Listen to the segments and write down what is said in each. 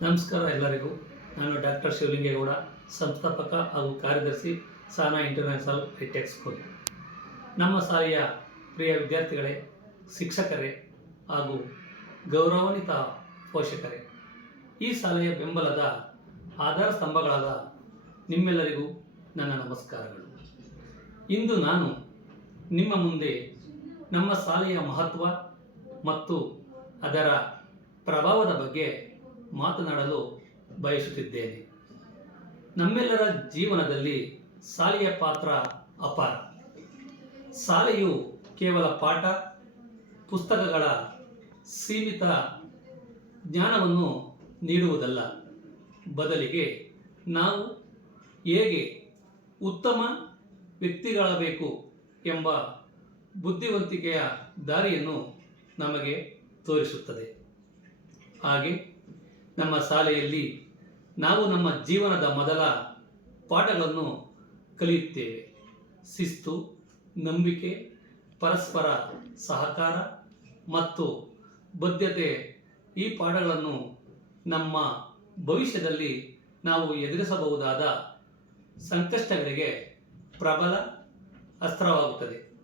ನಮಸ್ಕಾರ ಎಲ್ಲರಿಗೂ. ನಾನು ಡಾಕ್ಟರ್ ಶಿವಲಿಂಗೇಗೌಡ, ಸಂಸ್ಥಾಪಕ ಹಾಗೂ ಕಾರ್ಯದರ್ಶಿ ಸಾನಾ ಇಂಟರ್ನ್ಯಾಷನಲ್ ಹೈಟೆಕ್ ಸ್ಕೂಲ್. ನಮ್ಮ ಶಾಲೆಯ ಪ್ರಿಯ ವಿದ್ಯಾರ್ಥಿಗಳೇ, ಶಿಕ್ಷಕರೇ ಹಾಗೂ ಗೌರವಾನ್ವಿತ ಪೋಷಕರೇ, ಈ ಶಾಲೆಯ ಬೆಂಬಲದ ಆಧಾರ ಸ್ತಂಭಗಳಾದ ನಿಮ್ಮೆಲ್ಲರಿಗೂ ನನ್ನ ನಮಸ್ಕಾರಗಳು. ಇಂದು ನಾನು ನಿಮ್ಮ ಮುಂದೆ ನಮ್ಮ ಶಾಲೆಯ ಮಹತ್ವ ಮತ್ತು ಅದರ ಪ್ರಭಾವದ ಬಗ್ಗೆ ಮಾತನಾಡಲು ಬಯಸುತ್ತಿದ್ದೇನೆ. ನಮ್ಮೆಲ್ಲರ ಜೀವನದಲ್ಲಿ ಶಾಲೆಯ ಪಾತ್ರ ಅಪಾರ. ಶಾಲೆಯು ಕೇವಲ ಪಾಠ, ಪುಸ್ತಕಗಳ ಸೀಮಿತ ಜ್ಞಾನವನ್ನು ನೀಡುವುದಲ್ಲ. ಬದಲಿಗೆ ನಾವು ಹೇಗೆ ಉತ್ತಮ ವ್ಯಕ್ತಿಗಳಬೇಕು ಎಂಬ ಬುದ್ಧಿವಂತಿಕೆಯ ದಾರಿಯನ್ನು ನಮಗೆ ತೋರಿಸುತ್ತದೆ. ಹಾಗೆ ನಮ್ಮ ಶಾಲೆಯಲ್ಲಿ ನಾವು ನಮ್ಮ ಜೀವನದ ಮೊದಲ ಪಾಠಗಳನ್ನು ಕಲಿಯುತ್ತೇವೆ. ಶಿಸ್ತು, ನಂಬಿಕೆ, ಪರಸ್ಪರ ಸಹಕಾರ ಮತ್ತು ಬದ್ಧತೆ ಈ ಪಾಠಗಳನ್ನು ನಮ್ಮ ಭವಿಷ್ಯದಲ್ಲಿ ನಾವು ಎದುರಿಸಬಹುದಾದ ಸಂಕಷ್ಟಗಳಿಗೆ ಪ್ರಬಲ ಅಸ್ತ್ರವಾಗುತ್ತದೆ.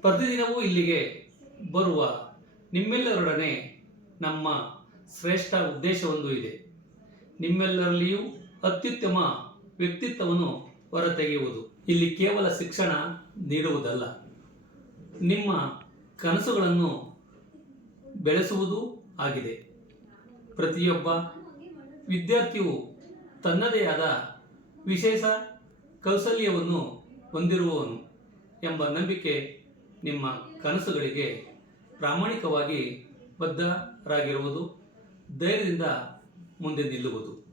ಪ್ರತಿದಿನವೂ ಇಲ್ಲಿಗೆ ಬರುವ ನಿಮ್ಮೆಲ್ಲರೊಡನೆ ನಮ್ಮ ಶ್ರೇಷ್ಠ ಉದ್ದೇಶವೊಂದು ಇದೆ. ನಿಮ್ಮೆಲ್ಲರಲ್ಲಿಯೂ ಅತ್ಯುತ್ತಮ ವ್ಯಕ್ತಿತ್ವವನ್ನು ಹೊರತೆಗೆಯುವುದು. ಇಲ್ಲಿ ಕೇವಲ ಶಿಕ್ಷಣ ನೀಡುವುದಲ್ಲ. ನಿಮ್ಮ ಕನಸುಗಳನ್ನು ಬೆಳೆಸುವುದು ಆಗಿದೆ. ಪ್ರತಿಯೊಬ್ಬ ವಿದ್ಯಾರ್ಥಿಯು ತನ್ನದೇ ಆದ ವಿಶೇಷ ಕೌಶಲ್ಯವನ್ನು ಹೊಂದಿರುವವನು ಎಂಬ ನಂಬಿಕೆ ನಿಮ್ಮ ಕನಸುಗಳಿಗೆ ಪ್ರಾಮಾಣಿಕವಾಗಿ ಬದ್ಧರಾಗಿರುವುದು. ಧೈರ್ಯದಿಂದ ಮುಂದೆ ನಿಲ್ಲುವುದು.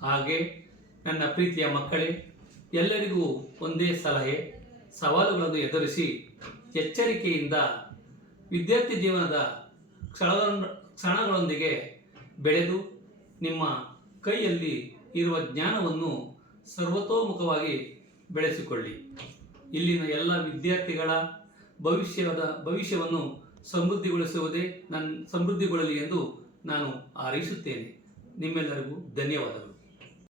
ಹಾಗೆ ನನ್ನ ಪ್ರೀತಿಯ ಮಕ್ಕಳೇ, ಎಲ್ಲರಿಗೂ ಒಂದೇ ಸಲಹೆ. ಸವಾಲುಗಳನ್ನು ಎದುರಿಸಿ ಎಚ್ಚರಿಕೆಯಿಂದ ವಿದ್ಯಾರ್ಥಿ ಜೀವನದ ಕ್ಷಣ ಕ್ಷಣಗಳೊಂದಿಗೆ ಬೆಳೆದು ನಿಮ್ಮ ಕೈಯಲ್ಲಿ ಇರುವ ಜ್ಞಾನವನ್ನು ಸರ್ವತೋಮುಖವಾಗಿ ಬೆಳೆಸಿಕೊಳ್ಳಿ. ಇಲ್ಲಿನ ಎಲ್ಲ ವಿದ್ಯಾರ್ಥಿಗಳ ಭವಿಷ್ಯದ, ಭವಿಷ್ಯವನ್ನು ಸಮೃದ್ಧಿಗೊಳಿಸುವುದೇ ನನ್ನ ಸಮೃದ್ಧಿಗೊಳ್ಳಲಿ ಎಂದು ನಾನು ಹಾರೈಸುತ್ತೇನೆ. ನಿಮ್ಮೆಲ್ಲರಿಗೂ ಧನ್ಯವಾದಗಳು.